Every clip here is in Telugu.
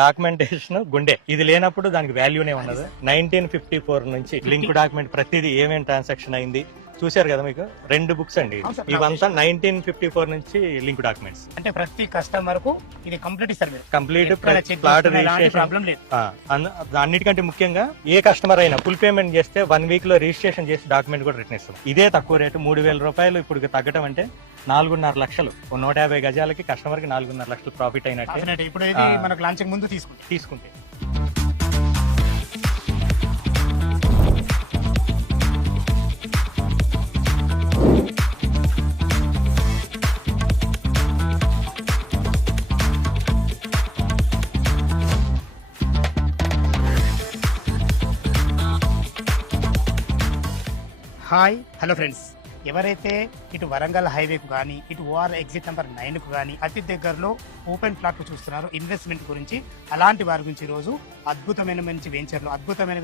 డాక్యుమెంటేషన్ గుండె, ఇది లేనప్పుడు దానికి వాల్యూనే ఉండదు. 1954 నుంచి లింక్ డాక్యుమెంట్ ప్రతిదీ ఏమేమి ట్రాన్సాక్షన్ అయింది చూశారు కదా, మీకు 2 బుక్స్ అండి ఇవంతా 1954 నుంచి లింక్ డాక్యుమెంట్స్. అంటే ప్రతి కస్టమర్ కు ఇది కంప్లీట్ ఇస్తారు, కంప్లీట్ ప్లాట్ రిజిస్ట్రేషన్. అన్నిటికంటే ముఖ్యంగా ఏ కస్టమర్ అయినా ఫుల్ పేమెంట్ చేస్తే 1 వీక్ లో రిజిస్ట్రేషన్ చేసి డాక్యుమెంట్ కూడా రిటర్న్ ఇస్తాం. ఇదే తక్కువ రేటు 3,000 రూపాయలు ఇప్పుడు తగ్గడం అంటే 4.5 లక్షలు. 150 గజాలకి కస్టమర్ కి 4.5 లక్షలు ప్రాఫిట్ అయినట్టే. ఇప్పుడు మనకు లాంచింగ్ ముందు తీసుకుంటే హాయ్ హలో ఫ్రెండ్స్, ఎవరైతే ఇటు వరంగల్ హైవేకు కానీ ఇటు ఓఆర్ ఎగ్జిట్ నెంబర్ 9కు కానీ అతి దగ్గరలో ఓపెన్ ప్లాట్ చూస్తున్నారో ఇన్వెస్ట్మెంట్ గురించి, అలాంటి వారి గురించి ఈరోజు అద్భుతమైన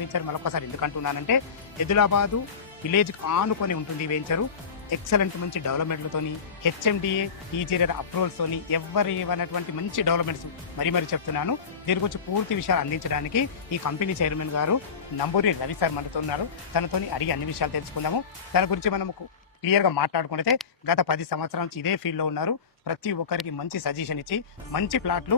వెంచర్ మరొకసారి ఎందుకంటున్నానంటే ఎదిలాబాదు విలేజ్కి ఆనుకొని ఉంటుంది ఈ వెంచరు. ఎక్సలెంట్ మంచి డెవలప్మెంట్లతోని హెచ్ఎండిఏ టీజీఆర్ అప్రూవల్స్తోని ఎవరు ఇవ్వనటువంటి మంచి డెవలప్మెంట్స్ మరీ చెప్తున్నాను. దీని గురించి పూర్తి విషయాలు అందించడానికి ఈ కంపెనీ చైర్మన్ గారు నంబూరి రవి సార్ మనతో ఉన్నారు. తనతోని అడిగి అన్ని విషయాలు తెలుసుకుందాము. దాని గురించి మనం క్లియర్గా మాట్లాడుకుంటే గత 10 సంవత్సరాల నుంచి ఇదే ఫీల్డ్లో ఉన్నారు. ప్రతి ఒక్కరికి మంచి సజెషన్ ఇచ్చి మంచి ప్లాట్లు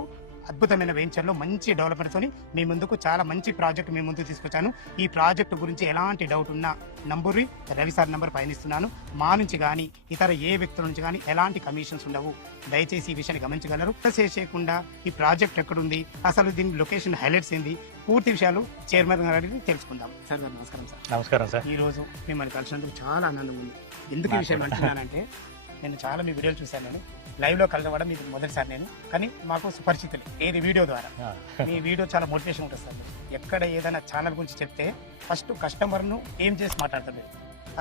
అద్భుతమైన వెంచర్లో మంచి డెవలప్మెంట్తో మీ ముందుకు చాలా మంచి ప్రాజెక్ట్ మీ ముందుకు తీసుకొచ్చాను. ఈ ప్రాజెక్టు గురించి ఎలాంటి డౌట్ ఉన్నా నంబూరి రవి సార్ నంబర్ పయనిస్తున్నాను. మా నుంచి కానీ ఇతర ఏ వ్యక్తుల నుంచి కానీ ఎలాంటి కమిషన్స్ ఉండవు. దయచేసి ఈ విషయాన్ని గమనించగలరు. చేయకుండా ఈ ప్రాజెక్ట్ ఎక్కడుంది, అసలు దీని లొకేషన్ హైలైట్స్ ఏంది, పూర్తి విషయాలు చైర్మన్ గారికి తెలుసుకుందాం. సార్ గారు నమస్కారం. సార్ నమస్కారం సార్. ఈ రోజు మిమ్మల్ని కలిసినందుకు చాలా ఆనందం ఉంది. ఎందుకు ఈ విషయం అంటున్నానంటే నేను చాలా మీ వీడియోలు చూశాను. నేను లైవ్ లో కలవడం మీకు మొదటిసారి నేను, కానీ మాకు సుపరిచితులు ఏది వీడియో ద్వారా. మీ వీడియో చాలా మోటివేషన్ ఉంటుంది సార్. ఎక్కడ ఏదైనా ఛానల్ గురించి చెప్తే ఫస్ట్ కస్టమర్ను ఏం చేసి మాట్లాడుతుంది,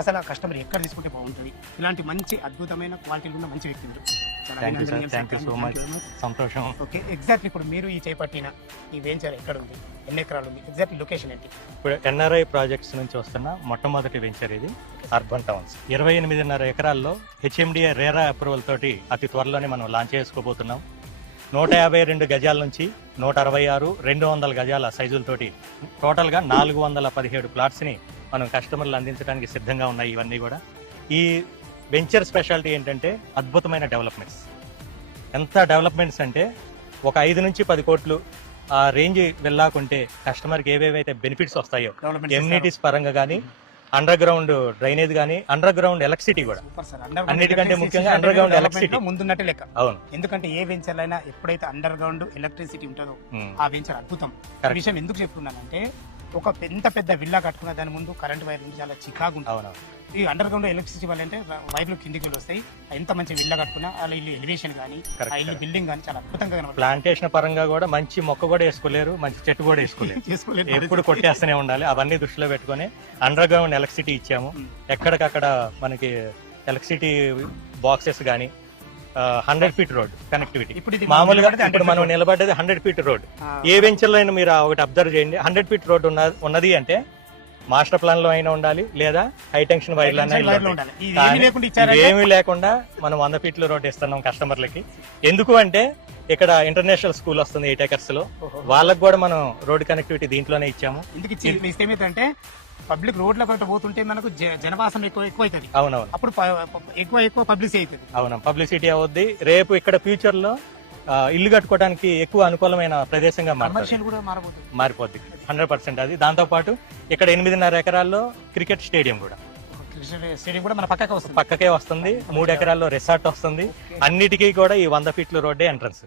అసలు ఆ కస్టమర్ ఎక్కడ తీసుకుంటే బాగుంటుంది, ఇలాంటి మంచి అద్భుతమైన క్వాలిటీలు ఉన్న మంచి వ్యక్తి మీరు. సంతోషం. ఓకే, ఎగ్జాక్ట్లీ ఇప్పుడు మీరు ఈ చేపట్టిన ఈ వెంచర్ ఎక్కడ ఉంది, ఎన్ని ఎకరాలు ఉంది, ఎగ్జాక్ట్ లొకేషన్ ఏంటి? ఇప్పుడు ఎన్ఆర్ఐ ప్రాజెక్ట్స్ నుంచి వస్తున్న మొట్టమొదటి వెంచర్ ఇది. అర్బన్ టౌన్స్ 28.5 ఎకరాల్లో హెచ్ఎండిఏ రేరా అప్రూవల్ తోటి అతి త్వరలోనే మనం లాంచ్ చేసుకోబోతున్నాం. 152 గజాల నుంచి 166, 200 గజాల సైజులతోటి టోటల్గా 417 ప్లాట్స్ని మనం కస్టమర్లు అందించడానికి సిద్ధంగా ఉన్నాయి. ఇవన్నీ కూడా ఈ వెంచర్ స్పెషాలిటీ ఏంటంటే అద్భుతమైన డెవలప్మెంట్స్. ఎంత డెవలప్మెంట్స్ అంటే ఒక 5 నుంచి 10 కోట్లు ఆ రేంజ్ వెళ్ళాకుంటే కస్టమర్కి ఏవేవైతే బెనిఫిట్స్ వస్తాయో ఎమ్యూనిటీస్ పరంగా కానీ, అండర్ గ్రౌండ్ డ్రైనేజ్ కానీ, అండర్ గ్రౌండ్ ఎలక్ట్రిసిటీ కూడా. అన్నిటికంటే ముఖ్యంగా అండర్ గ్రౌండ్ ఎలక్ట్రిసిటీ ముందున్నట్టు లెక్క. అవును, ఎందుకంటే ఏ వెంచర్ అయినా ఎప్పుడైతే అండర్ గ్రౌండ్ ఎలక్ట్రిసిటీ ఉంటుందో ఆ వెంచర్ అద్భుతం. ఈ విషయం ఎందుకు చెప్తున్నానంటే ఒక పెద్ద విల్లా కట్టుకున్న దాని ముందు కరెంట్ వైర్ నుంచి చాలా చికాకు ఉంటుంది. ఈ అండర్ గ్రౌండ్ ఎలక్ట్రిసిటీ వల్ల అంటే వైర్లు కిందికి వస్తాయి. ఎంత మంచి విల్లా కట్టుకున్నా వాళ్ళ ఇల్లు ఎలివేషన్ కానీ ఆ ఇల్లు బిల్డింగ్ కానీ చాలా అద్భుతంగా కనబడుతుంది. ప్లాంటేషన్ పరంగా కూడా మంచి మొక్క కూడా వేసుకోలేరు, మంచి చెట్టు కూడా వేసుకోలేరు, ఎప్పుడు కొట్టేస్తూనే ఉండాలి. అవన్నీ దృష్టిలో పెట్టుకుని అండర్ గ్రౌండ్ ఎలక్ట్రిసిటీ ఇచ్చాము. ఎక్కడికక్కడ మనకి ఎలక్ట్రిసిటీ బాక్సెస్ కానీ 100 ఫీట్ రోడ్ కనెక్టివిటీ. మామూలుగా ఇప్పుడు మనం నిలబడ్డది 100 ఫీట్ రోడ్. ఏ వెంచర్ లో అయినా మీరు ఒకటి అబ్జర్వ్ చేయండి, 100 ఫీట్ రోడ్ ఉన్నది అంటే మాస్టర్ ప్లాన్ లో అయినా ఉండాలి, లేదా హై టెన్షన్ వైర్లు ఏమీ లేకుండా మనం 100 ఫీట్ల రోడ్ ఇస్తున్నాం కస్టమర్లకి. ఎందుకు అంటే ఇక్కడ ఇంటర్నేషనల్ స్కూల్ వస్తుంది 8 acres లో, వాళ్ళకి కూడా మనం రోడ్ కనెక్టివిటీ దీంట్లోనే ఇచ్చాము. ఏమైతే పబ్లిక్ రోడ్ల పట్ల పోతుంటే మనకు జనవాసం ఎక్కువ అవుతుంది. అవునవును, అప్పుడు ఎక్కువ పబ్లిసిటీ అవుతుంది. అవును, పబ్లిసిటీ అవుద్ది. రేపు ఇక్కడ ఫ్యూచర్ లో ఇల్లు కట్టుకోవడానికి ఎక్కువ అనుకూలమైన ప్రదేశంగా మారిపోద్ది 100% అది. దాంతో పాటు ఇక్కడ 8.5 ఎకరాల్లో క్రికెట్ స్టేడియం కూడా మన పక్కకే వస్తుంది. 3 ఎకరాల్లో రిసార్ట్ వస్తుంది. అన్నిటికీ కూడా ఈ 100 ఫీట్ల రోడ్డే ఎంట్రన్స్.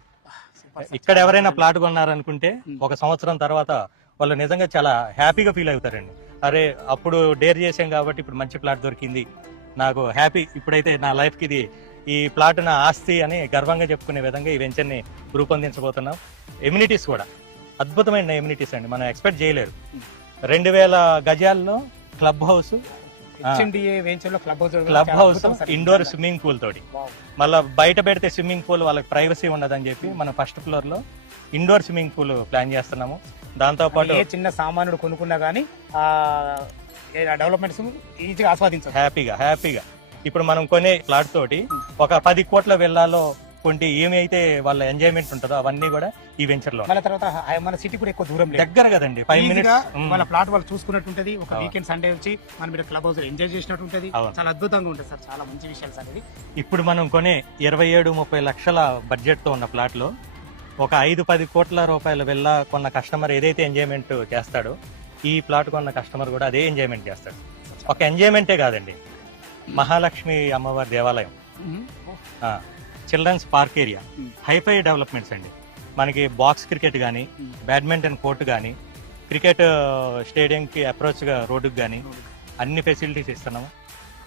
ఇక్కడ ఎవరైనా ప్లాట్ కొన్నారనుకుంటే 1 సంవత్సరం తర్వాత వాళ్ళు నిజంగా చాలా హ్యాపీగా ఫీల్ అవుతారండి. అరే అప్పుడు డేర్ చేసాం కాబట్టి ఇప్పుడు మంచి ప్లాట్ దొరికింది, నాకు హ్యాపీ, ఇప్పుడైతే నా లైఫ్ కి ఇది ఈ ప్లాట్ నా ఆస్తి అని గర్వంగా చెప్పుకునే విధంగా ఈ వెంచర్ని రూపొందించబోతున్నాం. ఎమ్యూనిటీస్ కూడా అద్భుతమైన ఎమ్యూనిటీస్ అండి, మనం ఎక్స్పెక్ట్ చేయలేరు. 2000 గజాల్లో club house, indoor swimming pool తోటి, మళ్ళీ బయట పెడితే స్విమ్మింగ్ పూల్ వాళ్ళకి ప్రైవసీ ఉండదని చెప్పి మనం ఫస్ట్ ఫ్లోర్ లో ఇండోర్ స్విమ్మింగ్ పూల్ ప్లాన్ చేస్తున్నాము. దాంతో పాటు చిన్న సామానుడు కొనుక్కున్నా గానీ డెవలప్మెంట్స్ ఈజీగా ఆస్వాదించాలి హ్యాపీగా. ఇప్పుడు మనం కొనే ప్లాట్ తోటి ఒక 10 కోట్ల విల్లాలో కొంటే ఏమైతే వాళ్ళ ఎంజాయ్మెంట్ ఉంటుందో అవన్నీ కూడా ఈ వెంచర్ లో మళ్ళీ తర్వాత మన సిటీ కూడా ఎక్కువ దూరం లేదు, దగ్గర కదండి, 5 ఈజీగా మినిట్స్. వాళ్ళ ప్లాట్ వాళ్ళు చూసుకున్నట్టు ఉంటది. ఒక అవును. వీకెండ్ సండే వచ్చి మనం మీరు క్లబ్ హౌస్ ఎంజాయ్ చేసినట్టు ఉంటది. అవును. చాలా అద్భుతంగా ఉంటుంది సార్, చాలా మంచి విషయాలు సార్ ఇది. ఇప్పుడు మనం కొనే 27-30 లక్షల బడ్జెట్ తో ఉన్న ప్లాట్ లో ఒక 5-10 కోట్ల రూపాయల వెళ్ళ కొన్న కస్టమర్ ఏదైతే ఎంజాయ్మెంట్ చేస్తాడో ఈ ప్లాట్ కొన్న కస్టమర్ కూడా అదే ఎంజాయ్మెంట్ చేస్తాడు. ఒక ఎంజాయ్మెంటే కాదండి, మహాలక్ష్మి అమ్మవారి దేవాలయం, children's park area, hi fi developments అండి. మనకి బాక్స్ క్రికెట్ కానీ, బ్యాడ్మింటన్ కోర్టు కానీ, క్రికెట్ స్టేడియంకి అప్రోచ్గా రోడ్డుకి కానీ అన్ని ఫెసిలిటీస్ ఇస్తున్నాము.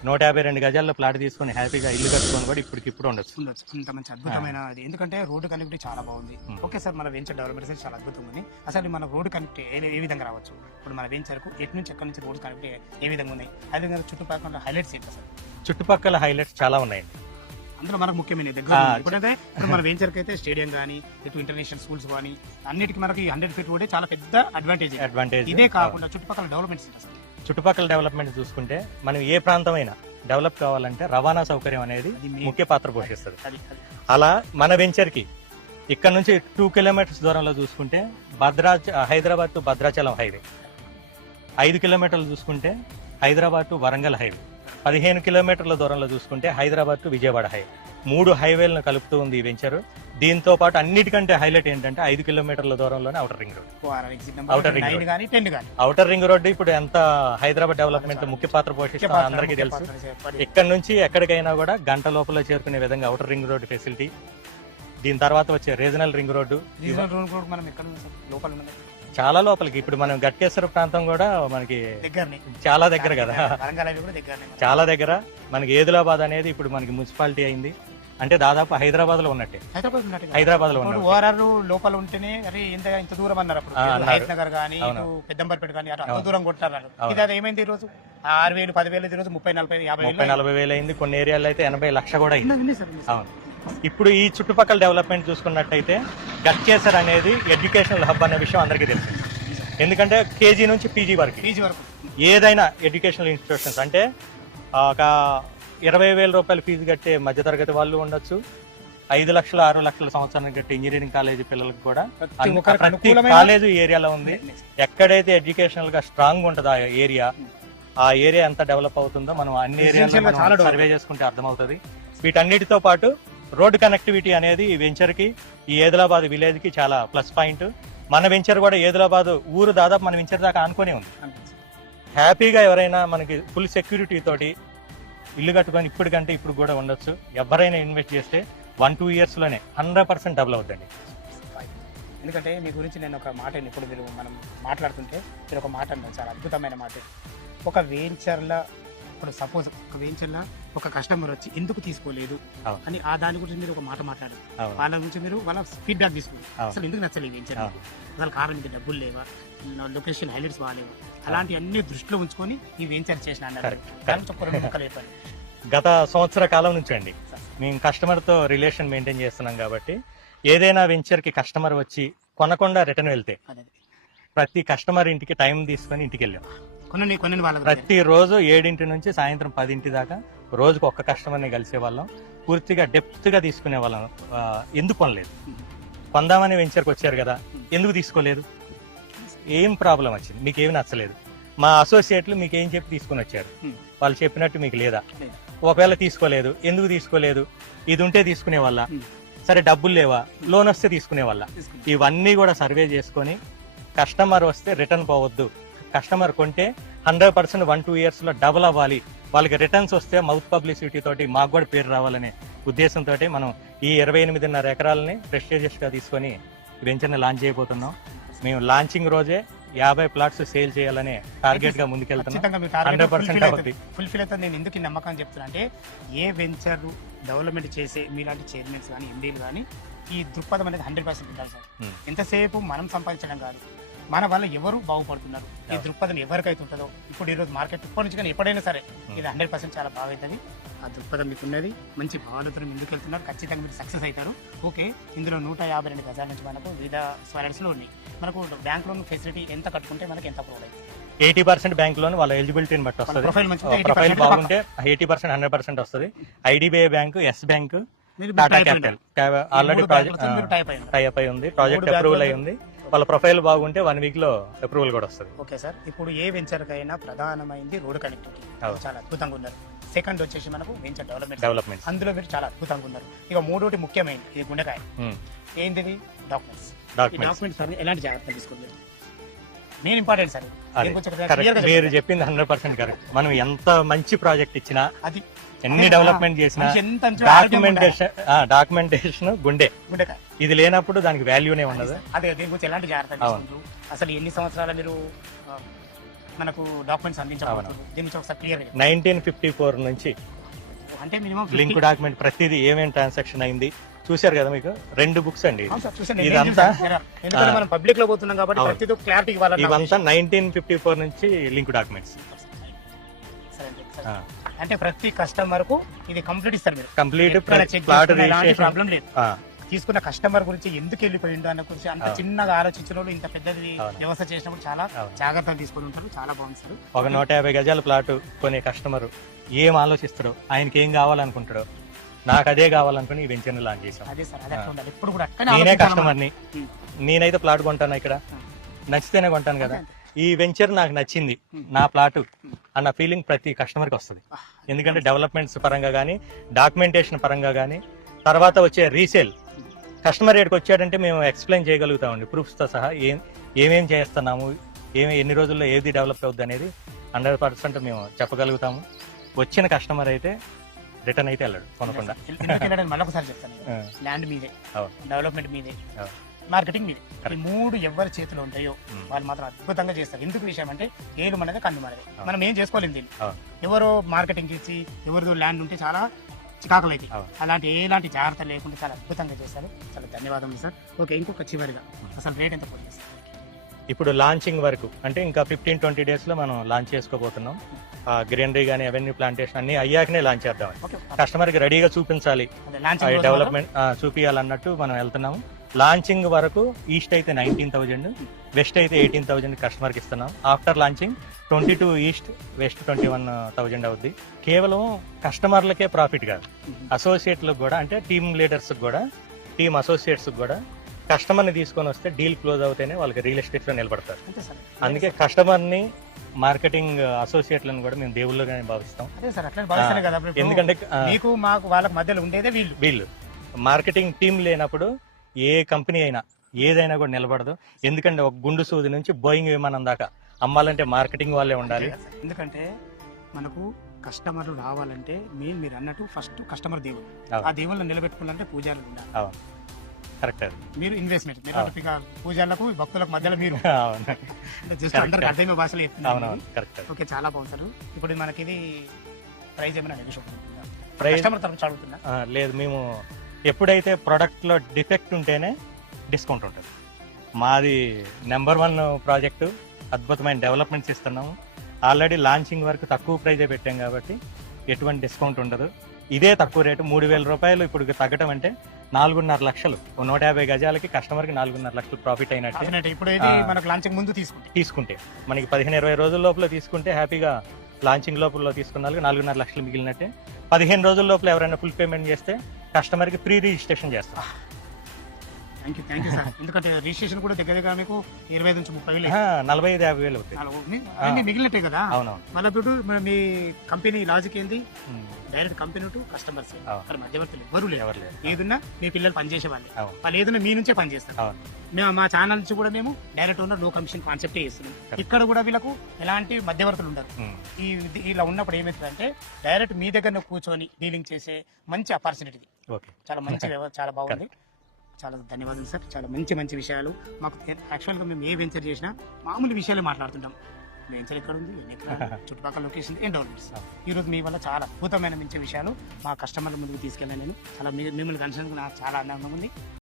152 గజాల్లో ప్లాట్ తీసుకొని హ్యాపీగా ఇల్లు కట్టుకొని కూడా ఇప్పటికిప్పుడు ఉండొచ్చు. అంత మంచి అద్భుతమైన ఇది, ఎందుకంటే రోడ్డు కనెక్టివిటీ చాలా బాగుంది. ఓకే సార్, మన వెంచర్ డెవలప్మెంట్ చాలా అద్భుతంగా ఉంది. అసలు మన రోడ్డు కనెక్ట్ ఏ విధంగా రావచ్చు? ఇప్పుడు మన వెంచర్ కు ఎక్కడి నుంచి రోడ్డు కనెక్ట్ ఏ విధంగా ఉన్నాయి, అదే చుట్టుపక్కల హైలైట్స్ ఏంటి సార్? చుట్టుపక్కల హైలైట్స్ చాలా ఉన్నాయండి. అందులో మనకు ముఖ్యమైన దగ్గర ఇప్పుడైతే ఇప్పుడు మన వెంచర్ కి అయితే స్టేడియం కానీ, ఇటు ఇంటర్నేషనల్ స్కూల్స్ కానీ అన్నిటికీ మనకి 100 ఫీట్ రోడ్ చాలా పెద్ద అడ్వాంటేజ్. ఇదే కాకుండా చుట్టుపక్కల డెవలప్మెంట్స్ చుట్టుపక్కల డెవలప్మెంట్ చూసుకుంటే మనం ఏ ప్రాంతమైనా డెవలప్ కావాలంటే రవాణా సౌకర్యం అనేది ముఖ్య పాత్ర పోషిస్తుంది. అలా మన వెంచర్ కి ఇక్కడ నుంచి 2 కిలోమీటర్స్ దూరంలో చూసుకుంటే హైదరాబాద్ టు భద్రాచలం హైవే, 5 కిలోమీటర్లు చూసుకుంటే హైదరాబాద్ టు వరంగల్ హైవే, 15 కిలోమీటర్ల దూరంలో చూసుకుంటే హైదరాబాద్ టు విజయవాడ హైవే, 3 హైవేలను కలుపుతూ ఉంది ఈ వెంచర్. దీంతో పాటు అన్నిటికంటే హైలైట్ ఏంటంటే 5 కిలోమీటర్ల దూరంలోనే outer ring road. Outer ring road ఇప్పుడు ఎంత హైదరాబాద్ డెవలప్మెంట్ ముఖ్య పాత్ర పోషిస్తుందో అందరికీ తెలుసు. ఇక్కడ నుంచి ఎక్కడికైనా కూడా గంట లోపల చేరుకునే విధంగా అవుటర్ రింగ్ రోడ్ ఫెసిలిటీ, దీని తర్వాత వచ్చే రీజనల్ రింగ్ రోడ్డు చాలా లోపలికి. ఇప్పుడు మనం గట్కేశ్వర ప్రాంతం కూడా మనకి చాలా దగ్గర కదా, చాలా దగ్గర. మనకి ఏదిలాబాద్ అనేది ఇప్పుడు మనకి మున్సిపాలిటీ అయింది అంటే దాదాపు హైదరాబాద్ లో ఉన్నట్టే. హైదరాబాద్ లో లోపల ఉంటేనే అరే ఇంత దూరం అన్నారు అప్పుడు, హైద్ నగర్ కానీ పెద్దంబర్పేట కానీ అంత దూరం కొట్టారు. ఇది అది ఏమైంది ఈ రోజు 6,000 10,000 ఈ రోజు 30-40 వేలు అయింది. కొన్ని ఏరియాలో అయితే 80 లక్ష కూడా అయింది. అవును. ఇప్పుడు ఈ చుట్టుపక్కల డెవలప్మెంట్ చూసుకున్నట్టయితే గట్కేసర్ అనేది ఎడ్యుకేషనల్ హబ్ అనే విషయం అందరికీ తెలుసు. ఎందుకంటే కేజీ నుంచి పీజీ వరకు ఏదైనా ఎడ్యుకేషనల్ ఇన్స్టిట్యూషన్స్ అంటే ఒక 20,000 రూపాయలు ఫీజు కట్టే మధ్యతరగతి వాళ్ళు ఉండొచ్చు, 5 లక్షలు 6 లక్షల సంవత్సరానికి కట్టే ఇంజనీరింగ్ కాలేజీ పిల్లలకు కూడా ప్రతి కాలేజీ ఏరియాలో ఉంది. ఎక్కడైతే ఎడ్యుకేషనల్ గా స్ట్రాంగ్ ఉంటుందో ఆ ఏరియా ఎంత డెవలప్ అవుతుందో మనం అన్ని ఏరియాలో సర్వే చేసుకుంటే అర్థమవుతుంది. వీటన్నిటితో పాటు రోడ్డు కనెక్టివిటీ అనేది ఈ వెంచర్ కి, ఈ ఏదిలాబాద్ విలేజ్ కి చాలా ప్లస్ పాయింట్. మన వెంచర్ కూడా ఏదిలాబాద్ ఊరు దాదాపు మన వెంచర్ దాకా ఆనుకునే ఉంది. హ్యాపీగా ఎవరైనా మనకి ఫుల్ సెక్యూరిటీ తోటి ఇల్లు కట్టుకొని ఇప్పటికంటే ఇప్పుడు కూడా ఉండొచ్చు. ఎవరైనా ఇన్వెస్ట్ చేస్తే 1-2 years లోనే 100% డబుల్ అవుతుంది. ఎందుకంటే మీ గురించి నేను ఒక మాట ఇప్పుడు మీరు మనం మాట్లాడుతుంటే మీరు ఒక మాట అన్నారు, చాలా అద్భుతమైన మాట. ఒక వెంచర్లో ఇప్పుడు సపోజ్ ఒక వెంచర్లో ఒక కస్టమర్ వచ్చి ఎందుకు తీసుకోలేదు అని దాని గురించి మీరు ఒక మాట మాట్లాడారు. వాళ్ళ గురించి మీరు వాళ్ళ ఫీడ్బ్యాక్ తీసుకున్నారు. అసలు ఎందుకు నచ్చలేదు వెంచర్, అసలు కారణం ఇది డబ్బులు లేవా, లొకేషన్ హైలైట్స్ బాగాలేవా, అలాంటి అన్ని దృష్టిలో ఉంచుకొని ఈ వెంచర్ చేసిన గత సంవత్సర కాలం నుంచి అండి మేము కస్టమర్ తో రిలేషన్ మెయింటైన్ చేస్తున్నాం కాబట్టి ఏదైనా వెంచర్ కి కస్టమర్ వచ్చి కొనకుండా రిటర్న్ వెళ్తే ప్రతి కస్టమర్ ఇంటికి టైం తీసుకొని ఇంటికి వెళ్ళాం. ప్రతి రోజు 7 నుంచి సాయంత్రం 10 దాకా రోజుకు ఒక్క కస్టమర్ ని కలిసే వాళ్ళం, పూర్తిగా డెప్త్ గా తీసుకునే వాళ్ళం. ఎందుకు కొనలేదు, కొందామని వెంచర్కి వచ్చారు కదా ఎందుకు తీసుకోలేదు, ఏం ప్రాబ్లం వచ్చింది, మీకు ఏమి నచ్చలేదు, మా అసోసియేట్లు మీకు ఏం చెప్పి తీసుకుని వచ్చారు, వాళ్ళు చెప్పినట్టు మీకు లేదా, ఒకవేళ తీసుకోలేదు ఎందుకు తీసుకోలేదు, ఇది ఉంటే తీసుకునే వాళ్ళ, సరే డబ్బులు లేవా, లోన్ వస్తే తీసుకునే వాళ్ళ. ఇవన్నీ కూడా సర్వే చేసుకొని కస్టమర్ వస్తే రిటర్న్ పోవద్దు, కస్టమర్ కొంటే 100% 1-2 years లో డబుల్ అవ్వాలి, వాళ్ళకి రిటర్న్స్ వస్తే మౌత్ పబ్లిసిటీ తోటి మాకు కూడా పేరు రావాలనే ఉద్దేశంతో మనం ఈ 28.5 ఎకరాలని ప్రెస్టీజియస్ గా తీసుకొని వెంచర్ని లాంచ్ చేయబోతున్నాం. మేము లాంచింగ్ రోజే 50 ప్లాట్స్ సేల్ చేయాలనే టార్గెట్ గా ముందుకెళ్తున్నాం. 100% ఫుల్ఫిల్ అవుతుంది. నేను ఎందుకు నమ్మకం చెప్తున్నా అంటే ఏ వెంచర్ డెవలప్మెంట్ చేసే మీలాంటి చైర్మన్స్ కానీ ఎండీలు కానీ ఈ దృక్పథం అనేది 100% ఉండాలి సార్. ఎంతసేపు మనం సంపాదించడం కాదు, మన వల్ల ఎవరు బాగుపడుతున్నారు, ఈ దృక్పథం ఎవరికైతే ఉంటుందో ఇప్పుడు ఈరోజు మార్కెట్ ఇప్పటి నుంచి కానీ ఎప్పుడైనా సరే ఇది 100% చాలా బాగుంటుంది. ఆ దృక్పథం మీకు ఉన్నది, మంచి భావనతో ముందుకు వెళ్తున్నారు, ఖచ్చితంగా మీరు సక్సెస్ అవుతారు. ఓకే, ఇందులో 152 గజాల నుంచి మనకు వివిధ స్క్వేర్స్లో ఉన్నాయి. మనకు బ్యాంక్ లోన్ ఫెసిలిటీ ఎంత కట్టుకుంటే మనకి ఎంత అప్రూవ్ అవుతుంది? 80% బ్యాంక్ లోన్ వాళ్ళ ఎలిజిబిలిటీని బట్టి వస్తుంది. ప్రొఫైల్ బాగుంటే 80% 100% వస్తుంది. ఐడిబిఐ బ్యాంకు, ఎస్ బ్యాంకు, మీరు టాటా type క్యాపిటల్ అయినారు. ఆల్రెడీ మూడు ప్రాజెక్ట్ బ్యాంకులతో మీరు type అయినారు. టైప్ అయి ఉంది, ప్రాజెక్ట్ మూడు అప్రూవల్ బ్యాంకులతో- అయి ఉంది. వాళ్ళ ప్రొఫైల్ బాగుంటే 1 వీక్ లో అప్రూవల్ కూడా వస్తుంది. ఓకే సార్, ఇప్పుడు ఏ వెంచర్ కైనా ప్రధానమైంది రోడ్ కనెక్టివిటీ. అవును. చాలా అద్భుతంగా ఉన్నారు. సెకండ్ వచ్చేసి మనకు వెంచర్ డెవలప్మెంట్. డెవలప్మెంట్ అందులో మీరు చాలా అద్భుతంగా ఉన్నారు. ఇక మూడోటి ముఖ్యమైనది ఇది గుండెకాయ. ఏంటిది? డాక్యుమెంట్స్. ఈ డాక్యుమెంట్స్ డాక్యుమెంట్స్ అన్ని ఎలాంటి జాగ్రత్తలు తీసుకోలేదు? Main important sir. అదే. కరెక్ట్, మీరు చెప్పింది 100% కరెక్ట్. మనం ఎంత మంచి ప్రాజెక్ట్ ఇచ్చినా, అది ఎన్ని అదే, డెవలప్మెంట్ చేసినా, ఎంత మంచిగా ఆరోగ్యంగా ఉండాలి. డాక్యుమెంటేషన్ గుండె గుండెకాయ. ఇది లేనప్పుడు దానికి వాల్యూనే ఉండదు. అదే దీని గురించి ఎలాంటి జాగ్రత్తలు అవును. తీసుకుంటారు? అసలు ఎన్ని సంవత్సరాలు మీరు మనకు డాక్యుమెంట్స్ అందించబోతున్నారు? దీని నుంచి ఒకసారి క్లియర్ 1954 నుంచి అంటే మినిమం లింక్ డాక్యుమెంట్ ప్రతిదీ ఏమేమి ట్రాన్సాక్షన్ అయింది చూశారు కదా మీకు. 2 బుక్స్ అండి ఇది. ఇదంతా ఎందుకంటే మనం పబ్లిక్ లో పోతున్నాం కాబట్టి అవును. ప్రతిదీ క్లారిటీ ఇవ్వాలి. ఇవంతా 1954 నుంచి లింక్ డాక్యుమెంట్స్. అంటే ప్రతి కస్టమర్ కు ఇది కంప్లీట్ ఇస్తారు మీరు. కంప్లీట్ ఎక్కడ check ప్లాట్ చేసుకున్నా ఎలాంటి రిజిస్ట్రేషన్. ప్రాబ్లం లేదు. తీసుకున్న కస్టమర్ గురించి ఎందుకు వెళ్ళిపోయిండు అన్న గురించి అంత అవును. చిన్నగా ఆలోచించిన వాళ్ళు ఇంత పెద్దది అవును. వ్యవస్థ చేసినప్పుడు చాలా అవును. జాగ్రత్తలు తీసుకుని ఉంటారు. చాలా బాగుంది సార్. ఒక 150 గజాల ప్లాట్ కొనే కస్టమర్ ఏం ఆలోచిస్తాడో, ఆయనకి ఏం కావాలనుకుంటాడో, నాకు అదే కావాలనుకుని ఈ వెంచర్ లాంచ్ చేశాం. అదే సార్, అదే అట్లా ఉండాలి. ఎప్పుడు కూడా అక్కడే నేనే ఆలోచించాలి కస్టమర్ని, నేనైతే ప్లాట్ కొంటాను ఇక్కడ, నచ్చితేనే కొంటాను కదా. మనం. ఈ వెంచర్ నాకు నచ్చింది, నా ప్లాట్ అన్న ఫీలింగ్ ప్రతి కస్టమర్కి వస్తుంది. ఎందుకంటే డెవలప్మెంట్స్ పరంగా కానీ, డాక్యుమెంటేషన్ పరంగా కానీ, తర్వాత వచ్చే రీసేల్ కస్టమర్ రేట్కి వచ్చాడంటే మేము ఎక్స్ప్లెయిన్ చేయగలుగుతామండి ప్రూఫ్స్తో సహా. ఏమేం చేస్తున్నాము, ఎన్ని రోజుల్లో ఏది డెవలప్ అవుద్ది అనేది 100% మేము చెప్పగలుగుతాము. వచ్చిన కస్టమర్ అయితే రిటర్న్ అయితే వెళ్ళడు కొనకుండా. ఎందుకంటే మళ్ళీ ఒకసారి చెప్తాను, ఆ, ల్యాండ్ మీదే, అవును. డెవలప్మెంట్ మీదే, అవును. మార్కెటింగ్ మీదే. ఈ Correct. 3 ఎవరి చేతిలో ఉంటాయో ఉమ్. వాళ్ళు మాత్రం అద్భుతంగా చేస్తారు. ఎందుకు విషయం అంటే ఏలు మనది కన్ను మనది. అవును. మనం ఏం చేసుకోలేము దీన్ని. అవును. ఎవరో మార్కెటింగ్ ఇచ్చి ఎవరిదో ల్యాండ్ ఉంటే చాలా చికాకులు అయితే. అవును. అలాంటి ఎలాంటి జాగ్రత్త లేకుండా చాలా అద్భుతంగా చేస్తారు. చాలా ధన్యవాదములు సార్. ఓకే, ఇంకొక చివరిగా అసలు రేట్ ఎంత పడుతుంది సార్? ఇప్పుడు లాంచింగ్ వరకు అంటే ఇంకా 15-20 డేస్ లో మనం లాంచ్ చేసుకోబోతున్నాం. గ్రీనరీ కానీ అవెన్యూ ప్లాంటేషన్ అన్ని అయ్యాకనే లాంచ్ చేద్దాం. ఓకే, కస్టమర్ కి రెడీగా చూపించాలి, అదే లాంచింగ్ రోజు డెవలప్మెంట్ చూపించాలన్నట్టు మనం వెళ్తున్నాము. లాంచింగ్ వరకు ఈస్ట్ అయితే 19,000, వెస్ట్ అయితే 18,000 కస్టమర్ కి ఇస్తున్నాం. ఆఫ్టర్ లాంచింగ్ 22 ఈస్ట్, వెస్ట్ 21,000 అవుద్ది. కేవలం కస్టమర్లకే ప్రాఫిట్ కాదు, మాత్రం. అసోసియేట్లకు కూడా, అంటే టీమ్ లీడర్స్ కూడా, టీమ్ అసోసియేట్స్ కూడా కస్టమర్ని తీసుకొని వస్తే డీల్ క్లోజ్ అవుతేనే వాళ్ళకి రియల్ ఎస్టేట్ లో నిలబడతారు. అంతే సార్. అందుకే కస్టమర్ని, మార్కెటింగ్ అసోసియేట్లను కూడా మేము దేవుళ్ళుగానే భావిస్తాం. అదే సార్, అట్లా భావిస్తానే కదా. ఇప్పుడు ఎందుకంటే మీకు మాకు వాళ్ళకి మధ్యలో ఉండేదే వీళ్ళు. వీళ్ళు మార్కెటింగ్ టీం లేనప్పుడు ఏ కంపెనీ అయినా ఏదైనా కూడా నిలబడదు. ఎందుకంటే ఒక గుండు సూది నుంచి బోయింగ్ విమానం దాకా అమ్మాలంటే మార్కెటింగ్ వాళ్ళే ఉండాలి. ఎందుకంటే మనకు కస్టమర్లు రావాలంటే మీరు అన్నట్టు ఫస్ట్ కస్టమర్ దేవుడు. అవును. ఆ దేవుళ్ళని నిలబెట్టుకోవాలంటే పూజారులు ఉండాలి. అవును, కరెక్ట్. మీరు ఇన్వెస్ట్మెంట్, మీరు అవును. ఇక పూజారులకు భక్తులకు మధ్యలో మీరు అవును, జస్ట్ Correct. అందరికి అర్థమయ్యే భాషలో చెప్తున్నారు. అవునవును, కరెక్ట్. ఓకే, చాలా బాగుంది సార్. ఇప్పుడు మనకి ఇది ప్రైస్ ఏమైనా నెగోషియబుల్ ఉంటుందా? ప్రైస్ కస్టమర్ తరఫు అడుగుతున్నా. లేదు, మేము ఎప్పుడైతే ప్రొడక్ట్ లో డిఫెక్ట్ ఉంటేనే డిస్కౌంట్ ఉంటుంది. మాది నెంబర్ 1 ప్రాజెక్టు, అద్భుతమైన డెవలప్మెంట్స్ ఇస్తున్నాము. ఆల్రెడీ లాంచింగ్ వరకు తక్కువ ప్రైజే పెట్టాం కాబట్టి ఎటువంటి డిస్కౌంట్ ఉండదు. ఇదే తక్కువ రేటు 3,000 రూపాయలు ఇప్పుడు తగ్గటం అంటే 4.5 లక్షలు. 150 గజాలకి కస్టమర్కి 4.5 లక్షలు ప్రాఫిట్ అయినట్టే. అవునంటే ఇప్పుడు ఇది ఆ. మనకు లాంచింగ్ ముందు తీసుకుంటే తీసుకుంటే మనకి 15-20 రోజుల లోపల తీసుకుంటే హ్యాపీగా లాంచింగ్ లోపల తీసుకున్న వాళ్ళకి 4.5 లక్షలు మిగిలినట్టే. 15 రోజుల లోపల ఎవరైనా ఫుల్ పేమెంట్ చేస్తే కస్టమర్కి ప్రీ రిజిస్ట్రేషన్ చేస్తాం. Thank you sir. ఎందుకంటే రిజిస్ట్రేషన్ కూడా దగ్గరగా మీకు 25 నుంచి 30 వేలు 45-50 వేలు అవుతాయి. అన్ని మిగిలినట్టే కదా. అవునవును. మన ఇప్పుడు మీ కంపెనీ లాజిక్ ఏంది? ఉమ్, డైరెక్ట్ కంపెనీ టు కస్టమర్స్. అవును. మరి మధ్యవర్తులు ఎవరు లేరు. ఎవరు లేరు. ఏదున్నా మీ పిల్లలు పనిచేసే వాళ్ళే. అవును. వాళ్ళు ఏదైనా మీ నుంచే పనిచేస్తారు. అవును. మా ఛానల్ నుంచి కూడా మేము డైరెక్ట్ ఓనర్ నో కమిషన్ కాన్సెప్టే చేస్తున్నాం. Correct. ఇక్కడ కూడా వీళ్ళకు ఎలాంటి మధ్యవర్తులు ఉండరు. ఉమ్, ఇలా ఉన్నప్పుడు ఏమవుతుందంటే డైరెక్ట్ మీ దగ్గర కూర్చొని డీలింగ్ చేసే మంచి ఆపర్చునిటీ. ఓకే. చాలా మంచి చాలా బాగుంది. చాలా ధన్యవాదాలు సార్. చాలా మంచి విషయాలు మాకు. యాక్చువల్గా మేము ఏ వెంచర్ చేసినా మామూలు విషయాలే మాట్లాడుతుంటాం. వెంచర్ ఎక్కడ ఉంది, ఎక్కడ చుట్టుపక్కల లొకేషన్ ఏం డెవలప్మెంట్స్. ఈరోజు మీ వల్ల చాలా అద్భుతమైన మంచి విషయాలు మా కస్టమర్ల ముందుకు తీసుకెళ్ళాను నేను. చాలా మిమ్మల్ని కన్సర్న్ నాకు చాలా ఆనందంగా ఉంది.